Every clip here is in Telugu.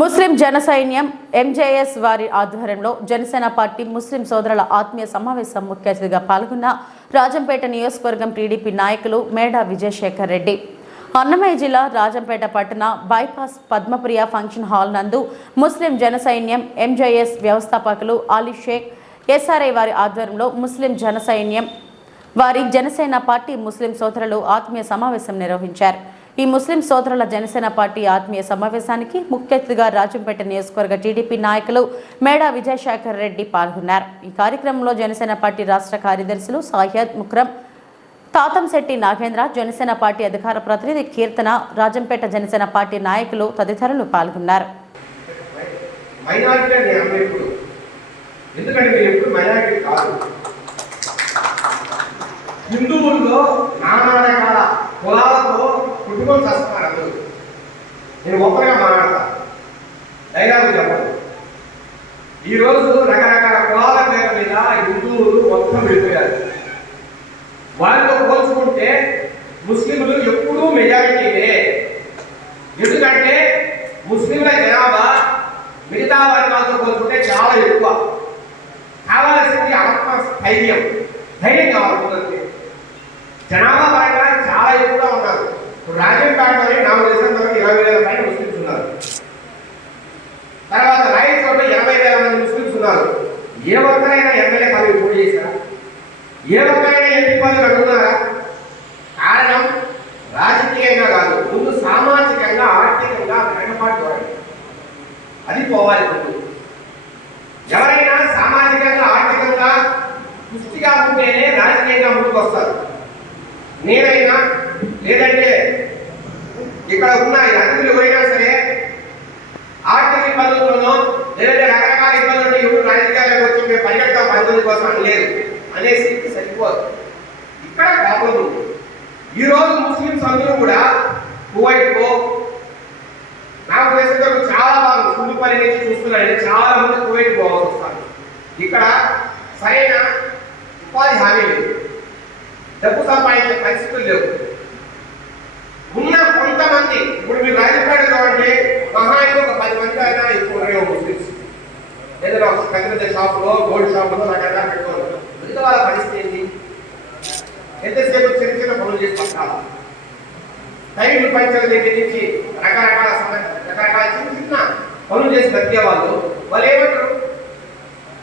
ముస్లిం జన సైన్యం ఎంజేఎస్ వారి ఆధ్వర్యంలో జనసేన పార్టీ ముస్లిం సోదరుల ఆత్మీయ సమావేశం ముఖ్య అతిథిగా పాల్గొన్న రాజంపేట నియోజకవర్గం టీడీపీ నాయకులు మేడా విజయశేఖర్ రెడ్డి అన్నమయ్య జిల్లా రాజంపేట పట్టణ బైపాస్ పద్మప్రియ ఫంక్షన్ హాల్ నందు ముస్లిం జన సైన్యం ఎంజేఎస్ వ్యవస్థాపకులు అలీ షేక్ ఎస్ఆర్ఐ వారి ఆధ్వర్యంలో ముస్లిం జన సైన్యం వారి జనసేన పార్టీ ముస్లిం సోదరులు ఆత్మీయ సమావేశం నిర్వహించారు। ఈ ముస్లిం సోదరుల జనసేన పార్టీ ఆత్మీయ సమావేశానికి ముఖ్య అతిథిగా రాజంపేట నియోజకవర్గ టీడీపీ నాయకులు మేడా విజయశేఖర్ రెడ్డి పాల్గొన్నారు। ఈ కార్యక్రమంలో జనసేన పార్టీ రాష్ట్ర కార్యదర్శులు సాయ్యద్ ముక్రం, తాతంశెట్టి నాగేంద్ర, జనసేన పార్టీ అధికార ప్రతినిధి కీర్తన, రాజంపేట జనసేన పార్టీ నాయకులు తదితరులు పాల్గొన్నారు। హిందువుల్లో నానా రకాల కులాలతో కుటుంబం చేస్తున్నారు అందరూ। నేను ఒక్కగా మాట్లాడతా, డైలాగు చెప్పదు। ఈరోజు రకరకాల కులాల పేరు మీద హిందువులు మొత్తం వెళ్ళిపోయారు। వారితో పోల్చుకుంటే ముస్లింలు ఎప్పుడూ మెజారిటీనే। ఎందుకంటే ముస్లింల జనాభా మిగతా వర్గాలతో పోల్చుకుంటే చాలా ఎక్కువ। కావాల్సింది ఆత్మస్థైర్యం, ధైర్యం కావాలి। జనాభా పరంగా చాలా ఎక్కువగా ఉన్నారు। రాజంపేటలోనే నాకు తెలిసిన 20,000 పైన ముస్లిమ్స్ ఉన్నారు। తర్వాత రాయచోట 80,000 మంది ముస్లిమ్స్ ఉన్నారు। ఏ ఒక్కరైనా ఎమ్మెల్యే పదవి పోటీ చేశారా? ఏ ఒక్కరైనా ఎంపీ పదవి అడుగుతున్నారా? కారణం రాజకీయంగా కాదు, ముందు సామాజికంగా ఆర్థికంగా వెనకబాటు ధోరణి అది పోవాలి। ముందు ఎవరైనా సామాజికంగా ఆర్థికంగా పుష్టిగా ఉంటేనే రాజకీయంగా ముందుకు వస్తారు। నేనైనా లేదంటే ఇక్కడ ఉన్న అతిథులు ఎవరైనా సరే ఆర్థిక ఇబ్బందుల్లోనో లేదంటే రకరకాల ఇబ్బందులు ఎవరు రాజకీయాలకు వచ్చి మేము పరిగెడతాం పద్ధతి కోసం అనలేదు అనేసి సరిపోదు। ఇక్కడ ప్రాబ్లం ఉంది। ఈరోజు ముస్లింస్ అందరూ కూడా కువైట్కో, నాకు తెలిసిన చాలా బాగా సుందుపల్లి నుంచి చూస్తున్నారంటే చాలా మంది కువైట్ పోవాల్సి వస్తారు। ఇక్కడ సరైన ఉపాధి హామీ లేదు, డబ్బు సంపాదించే పరిస్థితులు లేవు। ఉన్న కొంతమంది ఇప్పుడు మీరు రాజంపేట చూడండి, మహా అయితే ఒక 10 మంది అయినా ఎక్కువ ముస్లిమ్స్ ఏదైనా ఒక పెద్ద షాపులో గోల్డ్ షాపులో రకరకాల పెట్టుకోవాలి। మిగతా వాళ్ళ పరిస్థితి ఏంటి? ఎంతసేపు చిన్న చిన్న పనులు చేసి పట్టాలి, టైంలు పంచాల దగ్గర నుంచి రకరకాల చిన్న చిన్న పనులు చేసి బతికే వాళ్ళు ఏమంటారు?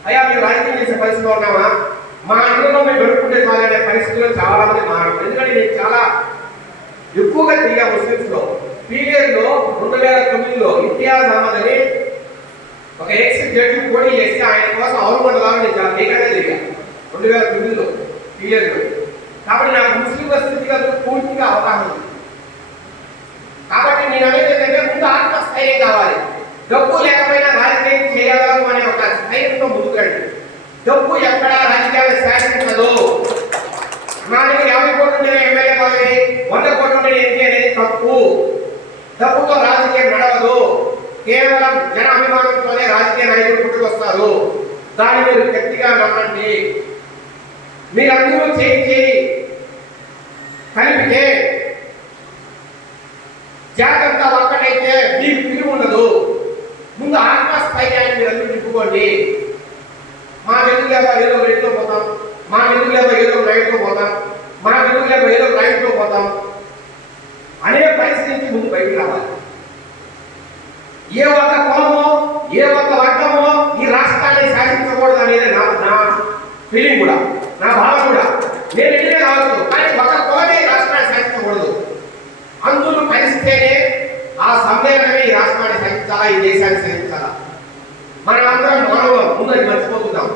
అయ్యా మీరు రాజకీయం చేసే పరిస్థితిలో ఉన్నామా, మా ఇంట్లో మేము గడుపుకుంటే చాలనే పరిస్థితుల్లో చాలా మంది మారారు। ఎందుకంటే నేను చాలా ఎక్కువగా తిరిగా ముస్లిమ్స్లో। పీరియడ్లో 2009లో ఇంతియాజ్ అహ్మద్ అని ఒక ఎక్స్ జడ్జి పోటీ చేసి ఆయన కోసం అవమానాలను నేను చాలా వేగంగా తిరిగా 2009లో పీరియడ్లో। కాబట్టి నాకు ముస్లింల స్థితిగతులు పూర్తిగా అవగాహన ఉంది। కాబట్టి నేను అనేది ఏంటంటే ముందు ఆత్మస్థైర్యం కావాలి। డబ్బు లేకపోయినా రాజకీయం చేయగలము అనే ఒక స్థైర్యంతో ముందుకు రండి। డబ్బు ఎక్కడ రాజకీయాలు శాసించదు। నా దగ్గర 50 కోట్లు ఉండే ఎమ్మెల్యే పదవి, 100 కోట్లు ఉండే ఎంపీ అనేది తప్పు। డబ్బుతో రాజకీయం నడవదు। కేవలం జన అభిమానంతోనే రాజకీయ నాయకులు పుట్టుకొస్తారు। దాన్ని మీరు గట్టిగా నమ్మండి। మీరందరూ చేయి కలిపితే జాగ్రత్త ఒక్కటైతే మీకు తిరిగి ఉండదు। ముందు ఆత్మస్థైర్యాన్ని మీరు అందరూ నింపుకోండి। మా వెలుగు లేక ఏదో రైతుతో పోతాం, మా వెలుగు లేక ఏదో రైతుతో పోతాం, మా వెలుగు లేక ఏదో రైతుతో పోతాం అనే పరిస్థితి నుంచి ముందు బయటికి రావాలి। ఏ ఒక్క కులమో ఏ ఒక్క వర్గమో ఈ రాష్ట్రాన్ని శాసించకూడదు అనేది నా ఫీలింగ్ కూడా, నా భావన కూడా। నేను ఎన్నికే కావచ్చు, కానీ ఒక కులమే ఈ రాష్ట్రాన్ని శాసించకూడదు। అందరూ కలిస్తేనే ఆ సమ్మేళనమే ఈ రాష్ట్రాన్ని శాసించాలా, ఈ దేశాన్ని శాసించాలా। మనం అందరం మానవులం, ముందు అది మర్చిపోతున్నాం।